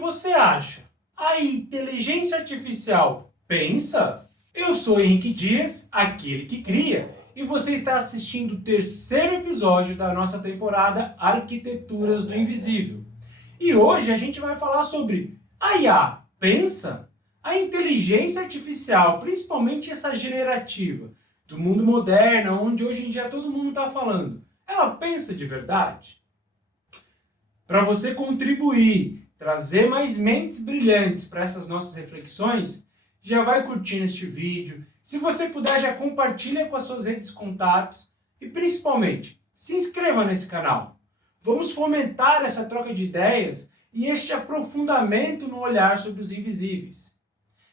você acha? A inteligência artificial pensa? Eu sou Henrique Dias, aquele que cria, e você está assistindo o terceiro episódio da nossa temporada Arquiteturas do Invisível. E hoje a gente vai falar sobre a IA pensa? A inteligência artificial, principalmente essa generativa, do mundo moderno, onde hoje em dia todo mundo está falando, ela pensa de verdade? Para você contribuir, trazer mais mentes brilhantes para essas nossas reflexões, já vai curtindo este vídeo. Se você puder, já compartilha com as suas redes de contatos e, principalmente, se inscreva nesse canal. Vamos fomentar essa troca de ideias e este aprofundamento no olhar sobre os invisíveis.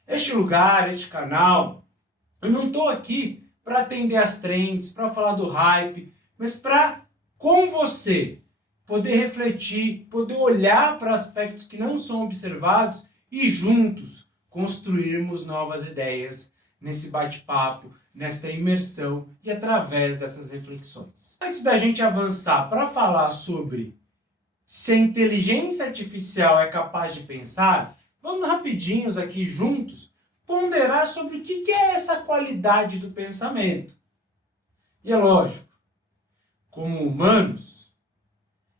Este lugar, este canal, eu não estou aqui para atender as trends, para falar do hype, mas para, com você, poder refletir, poder olhar para aspectos que não são observados e juntos construirmos novas ideias nesse bate-papo, nesta imersão e através dessas reflexões. Antes da gente avançar para falar sobre se a inteligência artificial é capaz de pensar, vamos rapidinhos aqui juntos ponderar sobre o que é essa qualidade do pensamento. E é lógico, como humanos,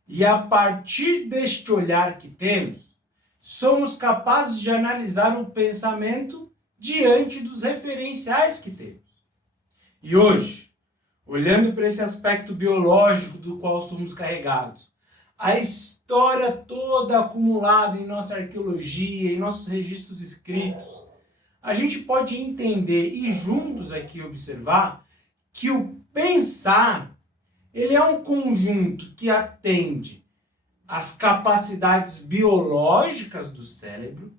e a partir deste olhar que temos, somos capazes de analisar o pensamento diante dos referenciais que temos. E hoje, olhando para esse aspecto biológico do qual somos carregados, a história toda acumulada em nossa arqueologia, em nossos registros escritos, a gente pode entender e juntos aqui observar que o pensar, ele é um conjunto que atende às capacidades biológicas do cérebro,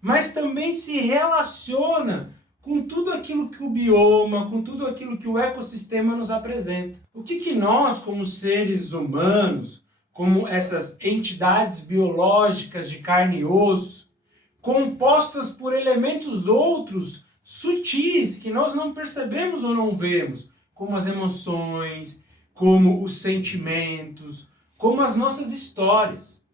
mas também se relaciona com tudo aquilo que o bioma, com tudo aquilo que o ecossistema nos apresenta. O que nós, como seres humanos, como essas entidades biológicas de carne e osso, compostas por elementos outros sutis que nós não percebemos ou não vemos, como as emoções, como os sentimentos, como as nossas histórias.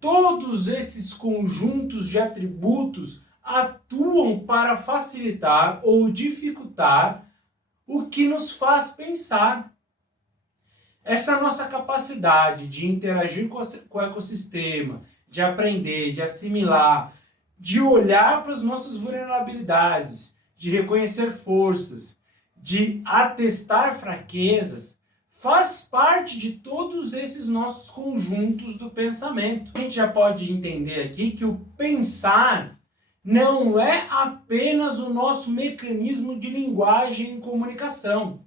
Todos esses conjuntos de atributos atuam para facilitar ou dificultar o que nos faz pensar. Essa nossa capacidade de interagir com o ecossistema, de aprender, de assimilar, de olhar para as nossas vulnerabilidades, de reconhecer forças, de atestar fraquezas, faz parte de todos esses nossos conjuntos do pensamento. A gente já pode entender aqui que o pensar não é apenas o nosso mecanismo de linguagem e comunicação.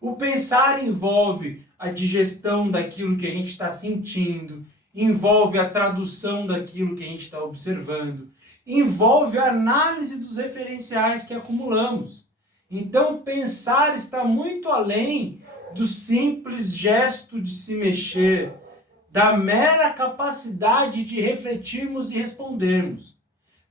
O pensar envolve a digestão daquilo que a gente está sentindo, envolve a tradução daquilo que a gente está observando, envolve a análise dos referenciais que acumulamos. Então, pensar está muito além do simples gesto de se mexer, da mera capacidade de refletirmos e respondermos.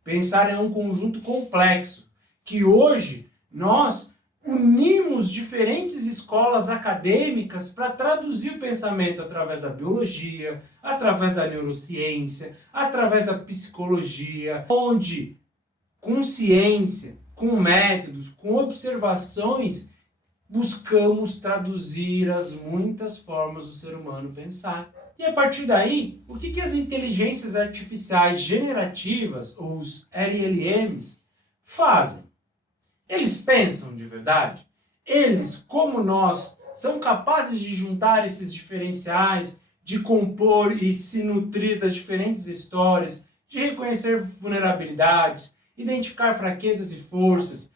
Pensar é um conjunto complexo, que hoje nós unimos diferentes escolas acadêmicas para traduzir o pensamento através da biologia, através da neurociência, através da psicologia, onde com ciência, com métodos, com observações, buscamos traduzir as muitas formas do ser humano pensar. E a partir daí, o que as inteligências artificiais generativas, ou os LLMs, fazem? Eles pensam de verdade? Eles, como nós, são capazes de juntar esses diferenciais, de compor e se nutrir das diferentes histórias, de reconhecer vulnerabilidades, identificar fraquezas e forças,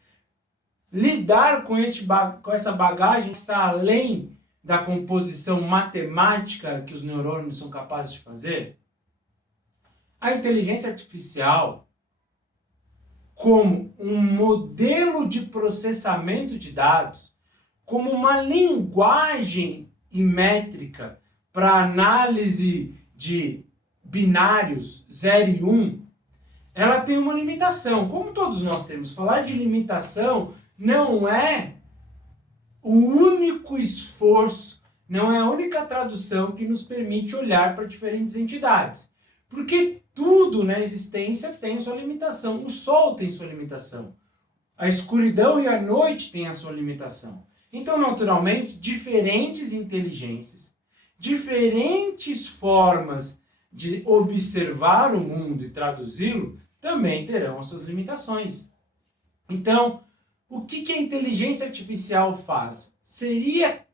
lidar com essa bagagem que está além da composição matemática que os neurônios são capazes de fazer? A inteligência artificial, como um modelo de processamento de dados, como uma linguagem e métrica para análise de binários 0 e 1, ela tem uma limitação. Como todos nós temos, falar de limitação não é o único esforço, não é a única tradução que nos permite olhar para diferentes entidades. Porque tudo na existência tem sua limitação. O sol tem sua limitação. A escuridão e a noite têm a sua limitação. Então, naturalmente, diferentes inteligências, diferentes formas de observar o mundo e traduzi-lo também terão as suas limitações. Então, o que a inteligência artificial faz? Seria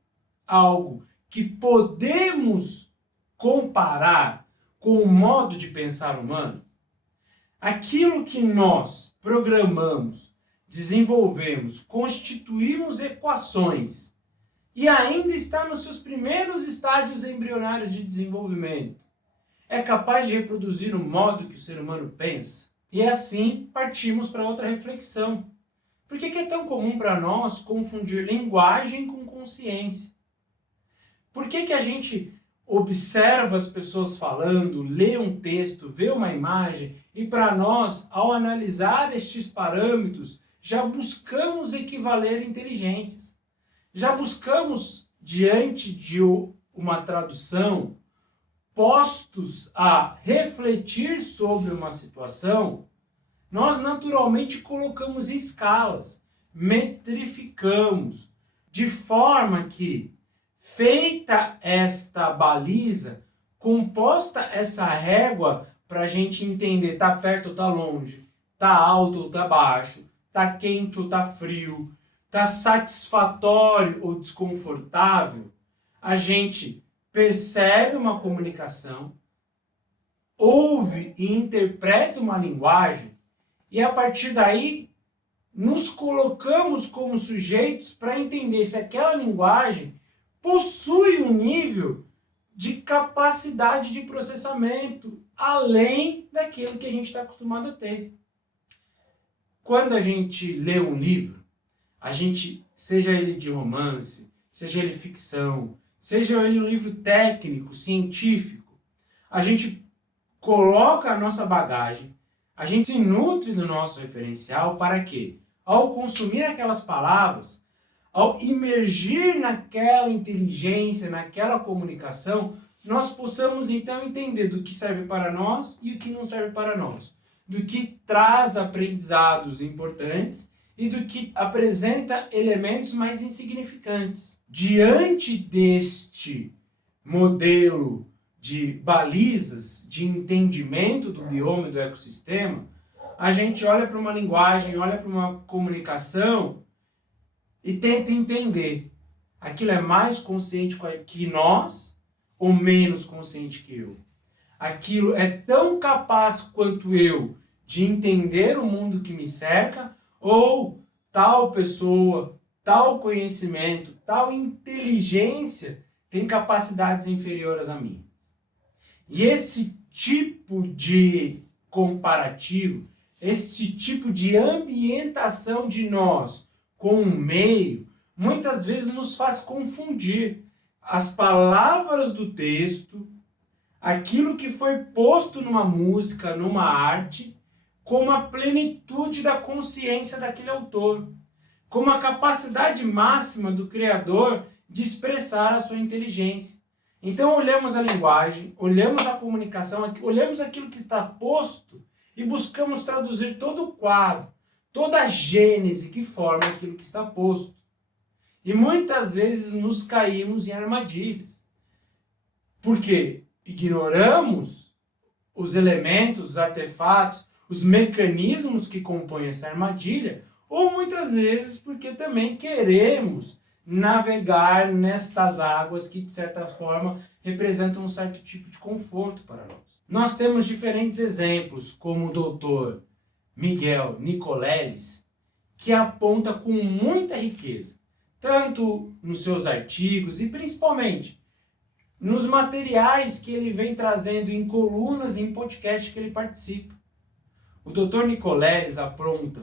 algo que podemos comparar com o modo de pensar humano? Aquilo que nós programamos, desenvolvemos, constituímos equações e ainda está nos seus primeiros estágios embrionários de desenvolvimento, é capaz de reproduzir o modo que o ser humano pensa? E assim partimos para outra reflexão. Por que é tão comum para nós confundir linguagem com consciência? Por que a gente observa as pessoas falando, lê um texto, vê uma imagem e para nós, ao analisar estes parâmetros, já buscamos equivaler inteligências? Já buscamos, diante de uma tradução, postos a refletir sobre uma situação, nós naturalmente colocamos escalas, metrificamos, de forma que, feita esta baliza, composta essa régua para a gente entender tá perto ou tá longe, tá alto ou tá baixo, tá quente ou tá frio, tá satisfatório ou desconfortável, a gente percebe uma comunicação, ouve e interpreta uma linguagem e a partir daí nos colocamos como sujeitos para entender se aquela linguagem possui um nível de capacidade de processamento além daquilo que a gente está acostumado a ter. Quando a gente lê um livro, a gente, seja ele de romance, seja ele ficção, seja ele um livro técnico, científico, a gente coloca a nossa bagagem, a gente se nutre do nosso referencial para que, ao consumir aquelas palavras, ao imergir naquela inteligência, naquela comunicação, nós possamos então entender do que serve para nós e o que não serve para nós, do que traz aprendizados importantes e do que apresenta elementos mais insignificantes. Diante deste modelo de balizas, de entendimento do bioma e do ecossistema, a gente olha para uma linguagem, olha para uma comunicação e tenta entender. Aquilo é mais consciente que nós ou menos consciente que eu? Aquilo é tão capaz quanto eu de entender o mundo que me cerca ou tal pessoa, tal conhecimento, tal inteligência tem capacidades inferiores a mim? E esse tipo de comparativo, esse tipo de ambientação de nós com o meio, muitas vezes nos faz confundir as palavras do texto, aquilo que foi posto numa música, numa arte, como a plenitude da consciência daquele autor, como a capacidade máxima do criador de expressar a sua inteligência. Então olhamos a linguagem, olhamos a comunicação, olhamos aquilo que está posto e buscamos traduzir todo o quadro, toda a gênese que forma aquilo que está posto. E muitas vezes nos caímos em armadilhas. Porque ignoramos os elementos, os artefatos, os mecanismos que compõem essa armadilha, ou muitas vezes porque também queremos navegar nestas águas que, de certa forma, representam um certo tipo de conforto para nós. Nós temos diferentes exemplos, como o doutor Miguel Nicoleles, que aponta com muita riqueza, tanto nos seus artigos e principalmente nos materiais que ele vem trazendo em colunas e em podcast que ele participa. O Dr. Nicoleles aponta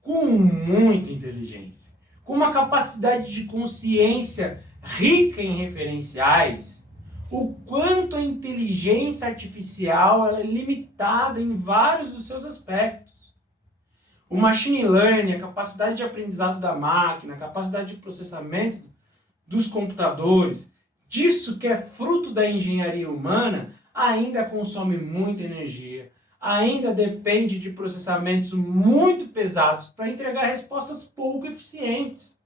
com muita inteligência, com uma capacidade de consciência rica em referenciais, o quanto a inteligência artificial ela é limitada em vários dos seus aspectos. O machine learning, a capacidade de aprendizado da máquina, a capacidade de processamento dos computadores, disso que é fruto da engenharia humana, ainda consome muita energia, ainda depende de processamentos muito pesados para entregar respostas pouco eficientes.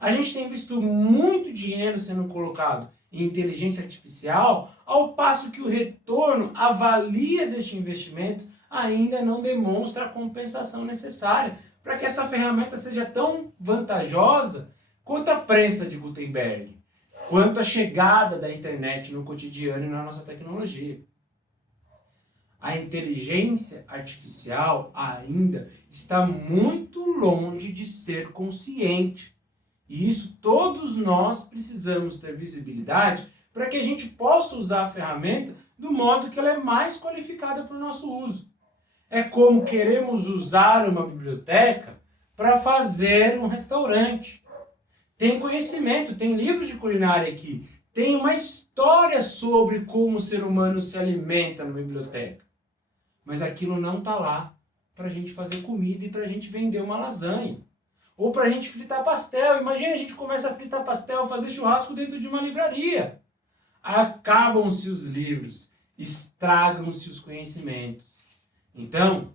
A gente tem visto muito dinheiro sendo colocado em inteligência artificial, ao passo que o retorno, a valia deste investimento, ainda não demonstra a compensação necessária para que essa ferramenta seja tão vantajosa quanto a prensa de Gutenberg, quanto a chegada da internet no cotidiano e na nossa tecnologia. A inteligência artificial ainda está muito longe de ser consciente. E isso todos nós precisamos ter visibilidade para que a gente possa usar a ferramenta do modo que ela é mais qualificada para o nosso uso. É como queremos usar uma biblioteca para fazer um restaurante. Tem conhecimento, tem livros de culinária aqui, tem uma história sobre como o ser humano se alimenta numa biblioteca. Mas aquilo não está lá para a gente fazer comida e para a gente vender uma lasanha. Ou para a gente fritar pastel. Imagina a gente começa a fritar pastel, fazer churrasco dentro de uma livraria. Acabam-se os livros, estragam-se os conhecimentos. Então,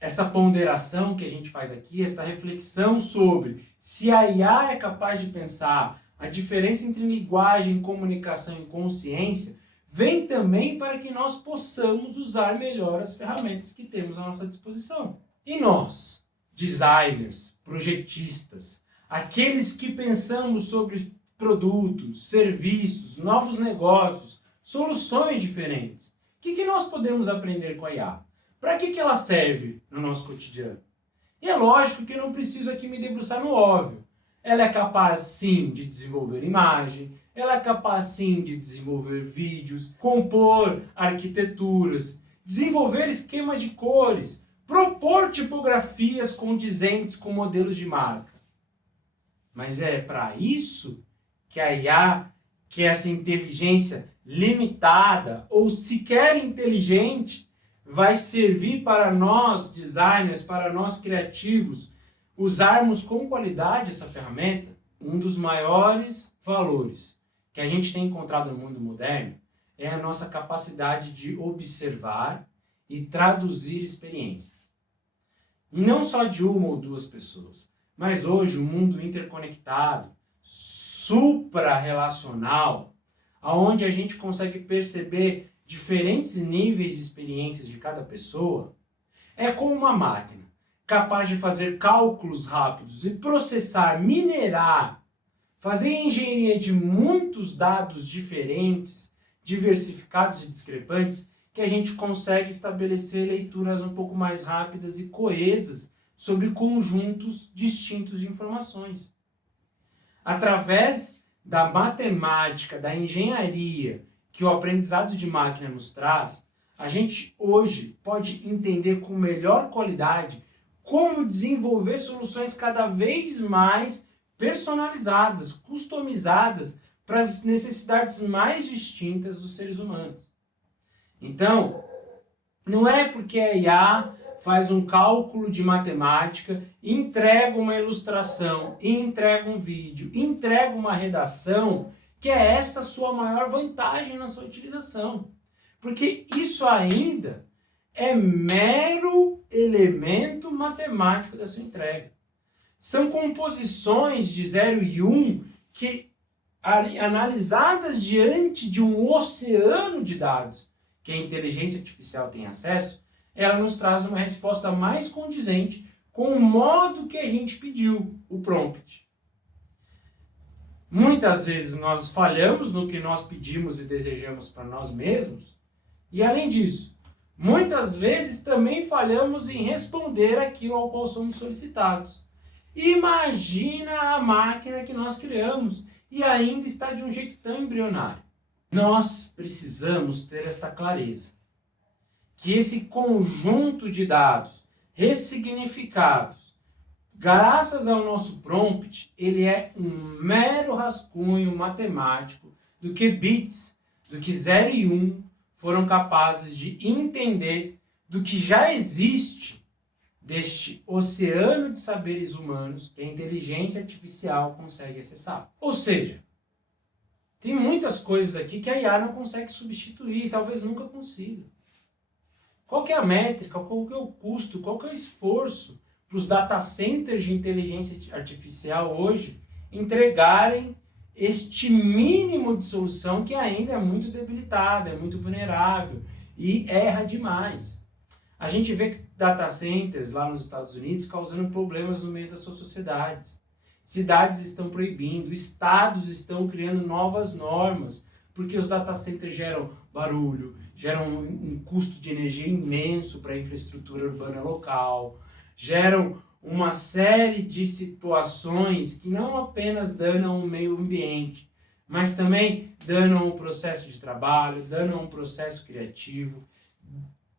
essa ponderação que a gente faz aqui, essa reflexão sobre se a IA é capaz de pensar a diferença entre linguagem, comunicação e consciência, vem também para que nós possamos usar melhor as ferramentas que temos à nossa disposição. E nós, designers, projetistas, aqueles que pensamos sobre produtos, serviços, novos negócios, soluções diferentes, o que nós podemos aprender com a IA? Para que ela serve no nosso cotidiano? E é lógico que eu não preciso aqui me debruçar no óbvio. Ela é capaz, sim, de desenvolver imagem, ela é capaz, sim, de desenvolver vídeos, compor arquiteturas, desenvolver esquemas de cores, propor tipografias condizentes com modelos de marca. Mas é para isso que a IA, que é essa inteligência limitada ou sequer inteligente, vai servir para nós designers, para nós criativos, usarmos com qualidade essa ferramenta. Um dos maiores valores que a gente tem encontrado no mundo moderno é a nossa capacidade de observar e traduzir experiências. E não só de uma ou duas pessoas, mas hoje o mundo interconectado, supra-relacional, onde a gente consegue perceber diferentes níveis de experiências de cada pessoa, é como uma máquina capaz de fazer cálculos rápidos e processar, minerar, fazer engenharia de muitos dados diferentes, diversificados e discrepantes, que a gente consegue estabelecer leituras um pouco mais rápidas e coesas sobre conjuntos distintos de informações. Através da matemática, da engenharia que o aprendizado de máquina nos traz, a gente hoje pode entender com melhor qualidade como desenvolver soluções cada vez mais personalizadas, customizadas para as necessidades mais distintas dos seres humanos. Então, não é porque a IA faz um cálculo de matemática, entrega uma ilustração, entrega um vídeo, entrega uma redação, que é essa a sua maior vantagem na sua utilização. Porque isso ainda é mero elemento matemático da sua entrega. São composições de 0 e 1 que, analisadas diante de um oceano de dados que a inteligência artificial tem acesso, ela nos traz uma resposta mais condizente com o modo que a gente pediu, o prompt. Muitas vezes nós falhamos no que nós pedimos e desejamos para nós mesmos, e além disso, muitas vezes também falhamos em responder aquilo ao qual somos solicitados. Imagina a máquina que nós criamos e ainda está de um jeito tão embrionário. Nós precisamos ter esta clareza, que esse conjunto de dados ressignificados, graças ao nosso prompt, ele é um mero rascunho matemático do que bits, do que 0 e 1 foram capazes de entender do que já existe deste oceano de saberes humanos que a inteligência artificial consegue acessar. Ou seja, Tem muitas coisas aqui que a IA não consegue substituir, talvez nunca consiga. Qual que é a métrica, qual que é o custo, qual que é o esforço para os data centers de inteligência artificial hoje entregarem este mínimo de solução que ainda é muito debilitada, é muito vulnerável e erra demais. A gente vê data centers lá nos Estados Unidos causando problemas no meio das suas sociedades. Cidades estão proibindo, estados estão criando novas normas, porque os data centers geram barulho, geram um custo de energia imenso para a infraestrutura urbana local, geram uma série de situações que não apenas danam o meio ambiente, mas também danam o processo de trabalho, danam o processo criativo,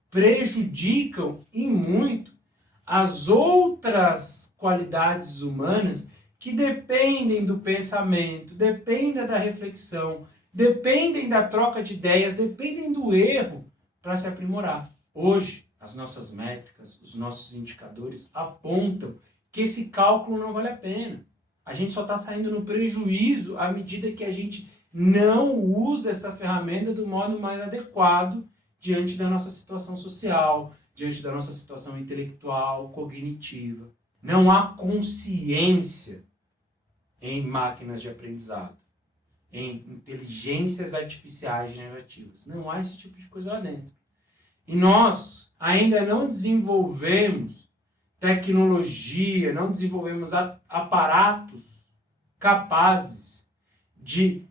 prejudicam e muito as outras qualidades humanas que dependem do pensamento, dependem da reflexão, dependem da troca de ideias, dependem do erro para se aprimorar. Hoje, as nossas métricas, os nossos indicadores apontam que esse cálculo não vale a pena. A gente só está saindo no prejuízo à medida que a gente não usa essa ferramenta do modo mais adequado diante da nossa situação social, diante da nossa situação intelectual, cognitiva. Não há consciência em máquinas de aprendizado, em inteligências artificiais generativas. Não há esse tipo de coisa lá dentro. E nós ainda não desenvolvemos tecnologia, não desenvolvemos aparatos capazes de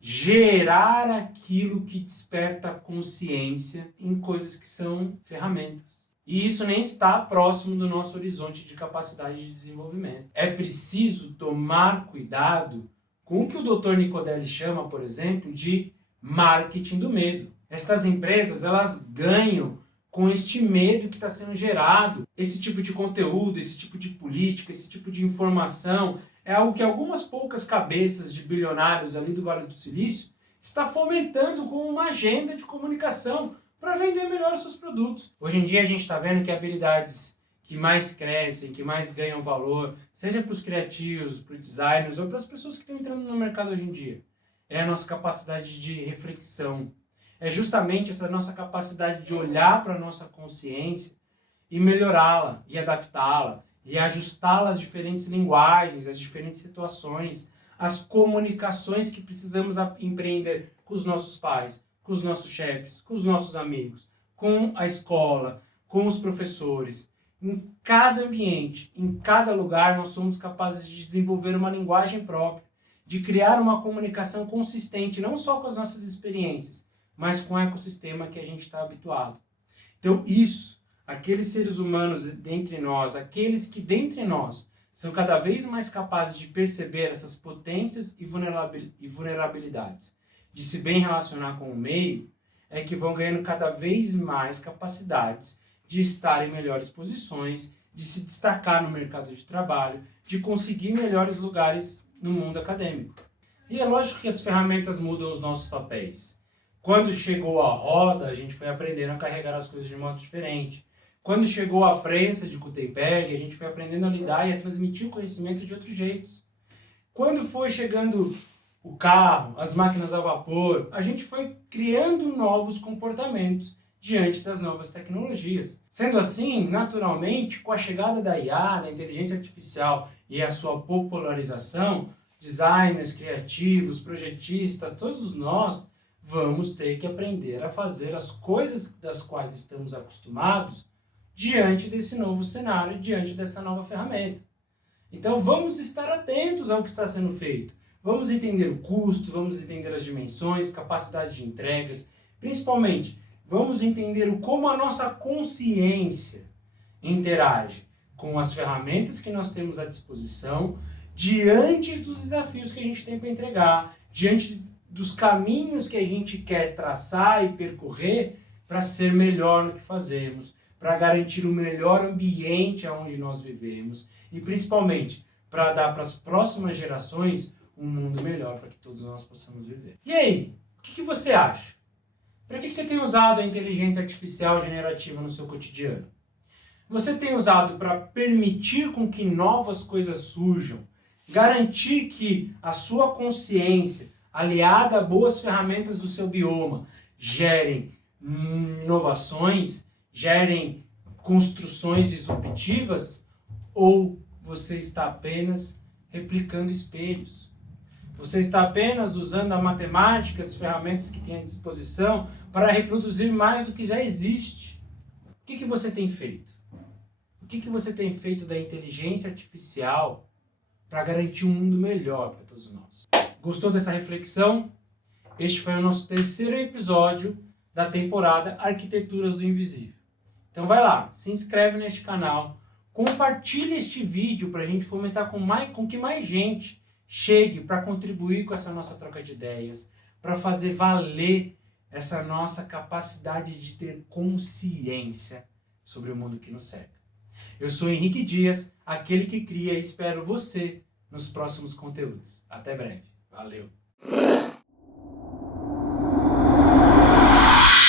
gerar aquilo que desperta consciência em coisas que são ferramentas. E isso nem está próximo do nosso horizonte de capacidade de desenvolvimento. É preciso tomar cuidado com o que o Dr. Nicodelli chama, por exemplo, de marketing do medo. Estas empresas, elas ganham com este medo que está sendo gerado. Esse tipo de conteúdo, esse tipo de política, esse tipo de informação é algo que algumas poucas cabeças de bilionários ali do Vale do Silício está fomentando com uma agenda de comunicação para vender melhor os seus produtos. Hoje em dia a gente está vendo que habilidades que mais crescem, que mais ganham valor, seja para os criativos, para os designers ou para as pessoas que estão entrando no mercado hoje em dia, é a nossa capacidade de reflexão. É justamente essa nossa capacidade de olhar para a nossa consciência e melhorá-la, e adaptá-la, e ajustá-la às diferentes linguagens, às diferentes situações, às comunicações que precisamos empreender com os nossos pais, com os nossos chefes, com os nossos amigos, com a escola, com os professores. Em cada ambiente, em cada lugar, nós somos capazes de desenvolver uma linguagem própria, de criar uma comunicação consistente, não só com as nossas experiências, mas com o ecossistema que a gente está habituado. Então isso, aqueles seres humanos dentre nós, aqueles que dentre nós são cada vez mais capazes de perceber essas potências e vulnerabilidades, de se bem relacionar com o meio, é que vão ganhando cada vez mais capacidades de estar em melhores posições, de se destacar no mercado de trabalho, de conseguir melhores lugares no mundo acadêmico. E é lógico que as ferramentas mudam os nossos papéis. Quando chegou a roda, a gente foi aprendendo a carregar as coisas de modo diferente. Quando chegou a prensa de Gutenberg, a gente foi aprendendo a lidar e a transmitir o conhecimento de outros jeitos. Quando foi chegando o carro, as máquinas a vapor, a gente foi criando novos comportamentos diante das novas tecnologias. Sendo assim, naturalmente, com a chegada da IA, da inteligência artificial e a sua popularização, designers, criativos, projetistas, todos nós vamos ter que aprender a fazer as coisas das quais estamos acostumados diante desse novo cenário, diante dessa nova ferramenta. Então vamos estar atentos ao que está sendo feito. Vamos entender o custo, vamos entender as dimensões, capacidade de entregas, principalmente vamos entender como a nossa consciência interage com as ferramentas que nós temos à disposição diante dos desafios que a gente tem para entregar, diante dos caminhos que a gente quer traçar e percorrer para ser melhor no que fazemos, para garantir o melhor ambiente onde nós vivemos e principalmente para dar para as próximas gerações um mundo melhor para que todos nós possamos viver. E aí, o que você acha? Para que você tem usado a inteligência artificial generativa no seu cotidiano? Você tem usado para permitir com que novas coisas surjam, garantir que a sua consciência, aliada a boas ferramentas do seu bioma, gerem inovações, gerem construções disruptivas, ou você está apenas replicando espelhos? Você está apenas usando a matemática, as ferramentas que tem à disposição para reproduzir mais do que já existe? O que você tem feito? O que você tem feito da inteligência artificial para garantir um mundo melhor para todos nós? Gostou dessa reflexão? Este foi o nosso terceiro episódio da temporada Arquiteturas do Invisível. Então vai lá, se inscreve neste canal, compartilha este vídeo para a gente fomentar com que mais gente chegue para contribuir com essa nossa troca de ideias, para fazer valer essa nossa capacidade de ter consciência sobre o mundo que nos cerca. Eu sou Henrique Dias, aquele que cria, e espero você nos próximos conteúdos. Até breve. Valeu!